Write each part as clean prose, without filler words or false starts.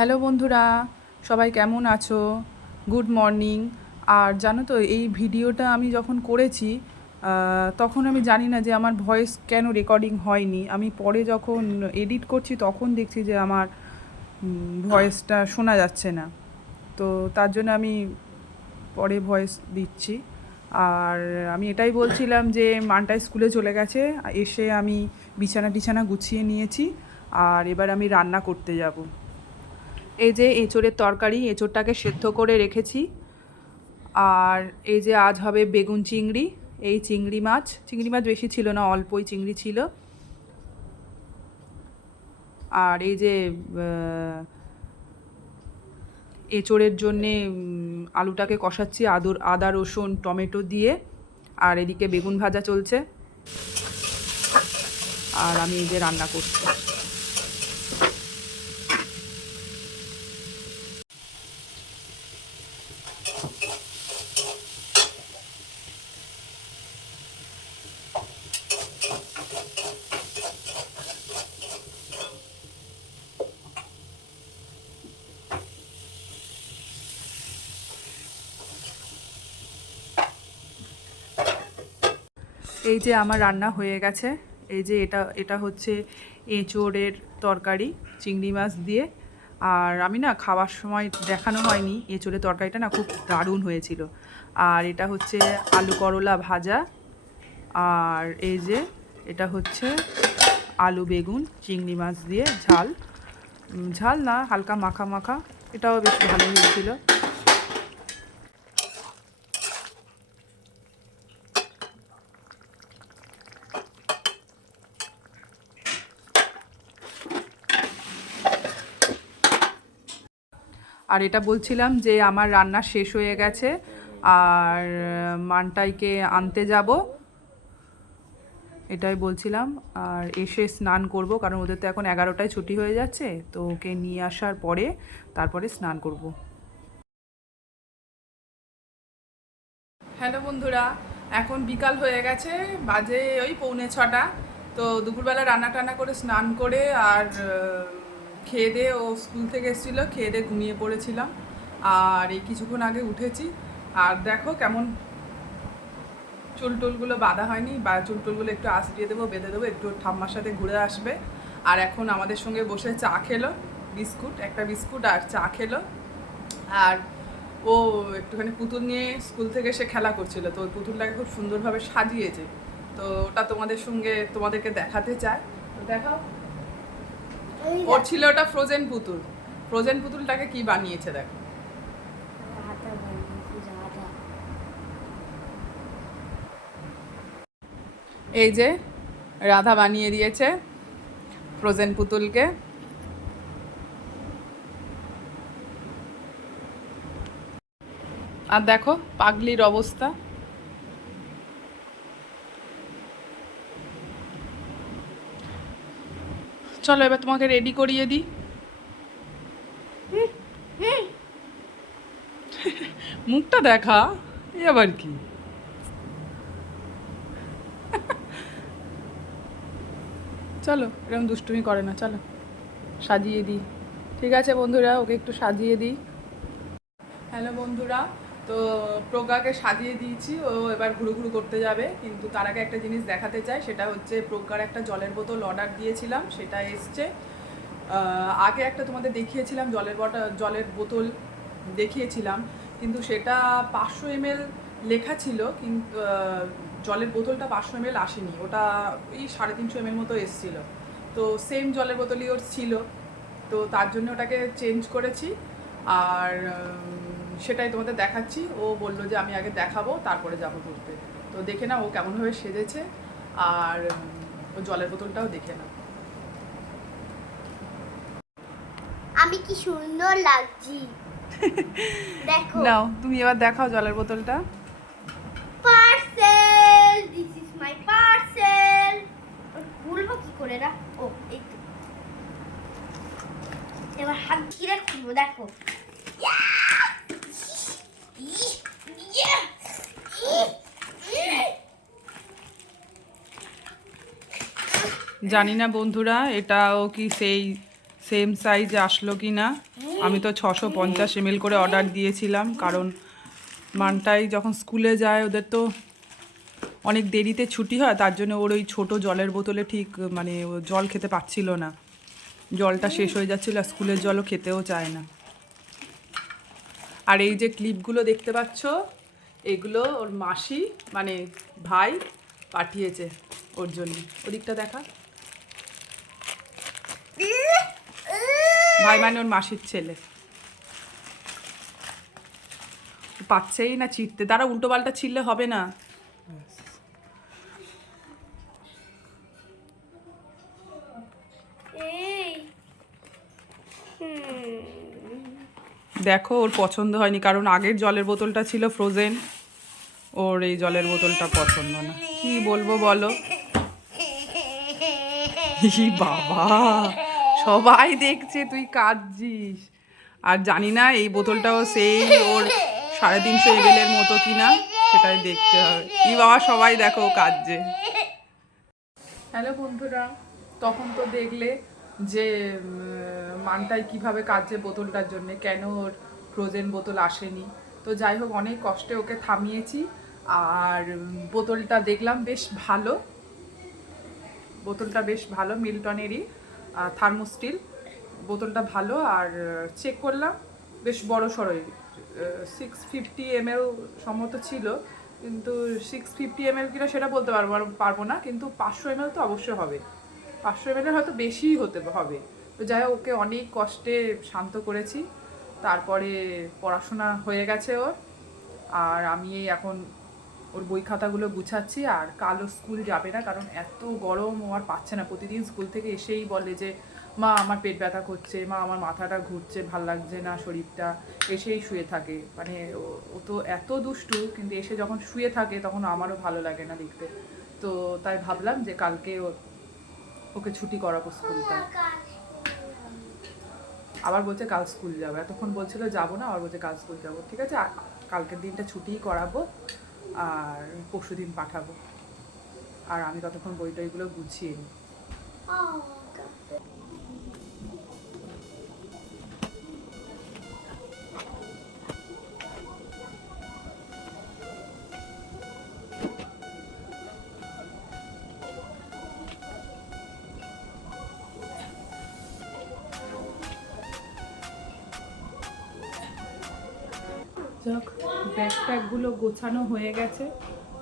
Hello বন্ধুরা, সবাই কেমন আছো? Good morning. আর জানো তো, এই ভিডিওটা আমি যখন করেছি তখন আমি জানি না যে আমার ভয়েস কেন রেকর্ডিং হয়নি। আমি পরে যখন এডিট করছি তখন দেখছি যে আমার ভয়েসটা শোনা যাচ্ছে না। তো তার জন্য আমি পরে ভয়েস দিচ্ছি। আর আমি এটাই বলছিলাম যে মানটাই স্কুলে চলে গেছে, এসে আমি বিছানা টিছানা গুছিয়ে নিয়েছি। আর এবার আমি রান্না করতে যাব। এই যে এঁচোড়ের তরকারি, এঁচোড়টাকে সেদ্ধ করে রেখেছি। আর এই যে আজ হবে বেগুন চিংড়ি, এই চিংড়ি মাছ বেশি ছিল না, অল্পই চিংড়ি ছিল। আর এই যে এঁচোড়ের জন্যে আলুটাকে কষাচ্ছি আদা রসুন টমেটো দিয়ে। আর এদিকে বেগুন ভাজা চলছে। আর আমি এই যে রান্না করছি। এই যে আমার রান্না হয়ে গেছে। এই যে এটা এটা হচ্ছে এঁচোড়ের তরকারি চিংড়ি মাছ দিয়ে। আর আমি না খাওয়ার সময় দেখানো হয়নি, এঁচোড়ের তরকারিটা না খুব দারুণ হয়েছিল। আর এটা হচ্ছে আলু করলা ভাজা। আর এই যে এটা হচ্ছে আলু বেগুন চিংড়ি মাছ দিয়ে ঝাল। ঝাল না, হালকা মাখা মাখা। এটাও বেশ ভালো হয়েছিল। আর এটা বলছিলাম যে আমার রান্না শেষ হয়ে গেছে। আর মানটাইকে আনতে যাব, এটাই বলছিলাম। আর এসে স্নান করব, কারণ ওদের তো এখন 11টায় ছুটি হয়ে যাচ্ছে। তো ওকে নিয়ে আসার পরে তারপরে স্নান করব। হ্যালো বন্ধুরা, এখন বিকাল হয়ে গেছে, বাজে ওই 5:45। তো দুপুরবেলা রান্না টান্না করে স্নান করে আর খেয়ে দিয়ে ও স্কুল থেকে এসেছিলো, খেয়ে দিয়ে ঘুমিয়ে পড়েছিলাম। আর এই কিছুক্ষণ আগে উঠেছি। আর দেখো কেমন চুল টুলগুলো বাঁধা হয়নি, বা চুল টুলগুলো একটু আঁচড়িয়ে দেবো, বেঁধে দেবো, একটু ঠাম্মার সাথে ঘুরে আসবে। আর এখন আমাদের সঙ্গে বসে চা খেলো, একটা বিস্কুট আর চা খেলো। আর ও একটুখানি পুতুল নিয়ে স্কুল থেকে এসে খেলা করছিল, তো ওই পুতুলটাকে খুব সুন্দরভাবে সাজিয়েছে। তো ওটা তোমাদেরকে দেখাতে চায়। তো দেখাও। ওর ছিল ওটা ফ্রোজেন পুতুলটাকে কি বানিয়েছে দেখো। এই যে রাধা বানিয়ে দিয়েছে ফ্রোজেন পুতুলকে। আর দেখো পাগলির অবস্থা। চলো এবার তোমাকে রেডি করিয়ে দিই। মুখটা দেখা, এ আবার কি? চলো, এরকম দুষ্টুমি করে না, চলো সাজিয়ে দিই। ঠিক আছে বন্ধুরা, ওকে একটু সাজিয়ে দিই। হ্যালো বন্ধুরা, তো প্রজ্ঞাকে সাজিয়ে দিয়েছি, ও এবার ঘুরু ঘুরু করতে যাবে। কিন্তু তার আগে একটা জিনিস দেখাতে চাই, সেটা হচ্ছে প্রজ্ঞার একটা জলের বোতল অর্ডার দিয়েছিলাম, সেটা এসছে। আগে একটা তোমাদের দেখিয়েছিলাম, জলের বোতল দেখিয়েছিলাম, কিন্তু সেটা 500 ml লেখা ছিল, কিন্তু জলের বোতলটা 500 ml আসেনি, ওটা ওই 350 ml মতো এসেছিলো। তো সেম জলের বোতলই ওর ছিল, তো তার জন্য ওটাকে চেঞ্জ করেছি। আর সেটাই তোমাদের দেখাচ্ছি। ও বললো যে আমি আগে দেখাবো, তারপরে যাবো ঘুরতে। তো দেখে না ও কেমনভাবে সেজেছে। আর ও জলের বোতলটাও দেখে না। আমি কি সুন্দর লাগছি দেখো। নাও তুমি এবার দেখাও জলের বোতলটা। Parcel, this is my parcel. খুলবো কি করে না? ও এই তো, এবার হাত ঘিরে খুলবো। দেখো, জানি না বন্ধুরা, এটাও কি সেই সেম সাইজ আসলো কি না। আমি তো 650 ml করে অর্ডার দিয়েছিলাম, কারণ মানটাই যখন স্কুলে যায় ওদের তো অনেক দেরিতে ছুটি হয়, তার জন্য ওর ওই ছোটো জলের বোতলে ঠিক মানে ও জল খেতে পাচ্ছিল না, জলটা শেষ হয়ে যাচ্ছিল, আর স্কুলের জলও খেতেও চায় না। আর এই যে ক্লিপগুলো দেখতে পাচ্ছ, এগুলো ওর মাসি মানে ভাই পাঠিয়েছে ওর জন্য। ওদিকটা দেখা, ভাই মানে ওর মাসির ছেলে। পাচ্ছেই না ছিঁড়তে, তারা উল্টো পাল্টা ছিঁড়লে হবে না। দেখো ওর পছন্দ হয়নি, কারণ আগের জলের বোতলটা ছিল ফ্রোজেন, ওর এই জলের বোতলটা পছন্দ না। কি বলবো বলো। বাবা, সবাই দেখছে তুই কাঁদছিস। আর জানি না এই বোতলটাও সেই ওর 350 ml মতো কিনা, সেটাই দেখতে হবে। কি বাবা, সবাই দেখো কাঁদছে। হ্যালো বন্ধুরা, তখন তো দেখলে যে মানটাই কিভাবে কাঁদছে বোতলটার জন্য, কেন ওর ফ্রোজেন বোতল আসেনি। তো যাই হোক, অনেক কষ্টে ওকে থামিয়েছি। আর বোতলটা দেখলাম বেশ ভালো, বোতলটা বেশ ভালো, মিল্টনেরই থার্মোস্টিল বোতলটা ভালো। আর চেক করলাম বেশ বড় সড়োই, 650 ml সম্মত ছিল, কিন্তু 650 ml কিনা সেটা বলতে পারবো না, কিন্তু 500 ml তো অবশ্যই হবে, 500 ml হয়তো বেশিই হতে হবে। তো যাই হোক, ওকে অনেক কষ্টে শান্ত করেছি। তারপরে পড়াশোনা হয়ে গেছে ওর। আর আমি এই এখন ওর বই খাতাগুলো গুছাচ্ছি। আর কালও স্কুল যাবে না, কারণ এত গরম ও আর পাচ্ছে না। প্রতিদিন স্কুল থেকে এসেই বলে যে মা আমার পেট ব্যথা করছে, মা আমার মাথাটা ঘুরছে, ভাল লাগছে না শরীরটা, এসেই শুয়ে থাকে। মানে ও তো এত দুষ্টু, কিন্তু এসে যখন শুয়ে থাকে তখন আমারও ভালো লাগে না দেখতে। তো তাই ভাবলাম যে কালকে ওকে ছুটি করাবো স্কুলটা। আবার বলছে কাল স্কুল যাবো, এতক্ষণ বলছিল যাবো না, আবার বলছে কাল স্কুল যাবো। ঠিক আছে, কালকের দিনটা ছুটিই করাবো, আর পরশু দিন পাঠাবো। আর আমি ততক্ষণ বই টইগুলো গুছিয়ে নিই। যাক, ব্যাগ ট্যাগগুলো গোছানো হয়ে গেছে,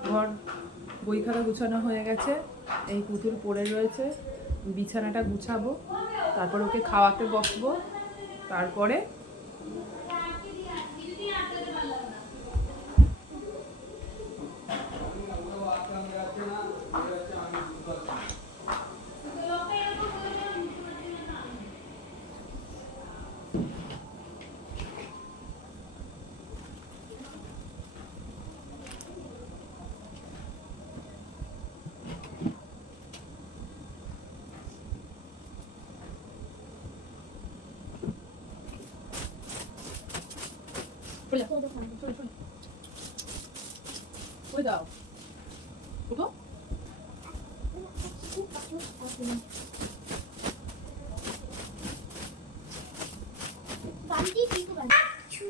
ঘর বই খাতা গুছানো হয়ে গেছে, এই পুতুল পড়ে রয়েছে, বিছানাটা গুছাবো, তারপর ওকে খাওয়াতে বসবো। তারপরে ওই দাও, উঠো।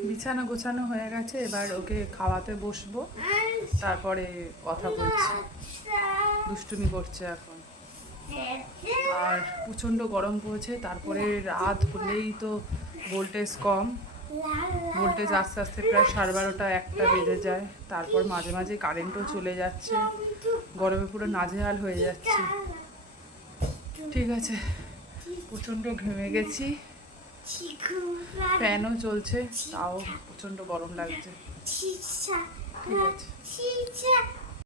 বিছানা গোছানো হয়ে গেছে, এবার ওকে খাওয়াতে বসবো, তারপরে কথা বলছি। দুষ্টুমি করছে এখন, আর প্রচণ্ড গরম পড়েছে। তারপরে রাত হলেই তো ভোল্টেজ কম, ভোল্টেজ আস্তে আস্তে প্রায় 12:30 1টা বেজে যায়। তারপর মাঝে মাঝে কারেন্টও চলে যাচ্ছে, গরমে পুরো নাজেহাল হয়ে যাচ্ছে। ঠিক আছে, প্রচণ্ড ঘেমে গেছি, ফ্যানও চলছে, তাও প্রচণ্ড গরম লাগছে। ঠিক আছে।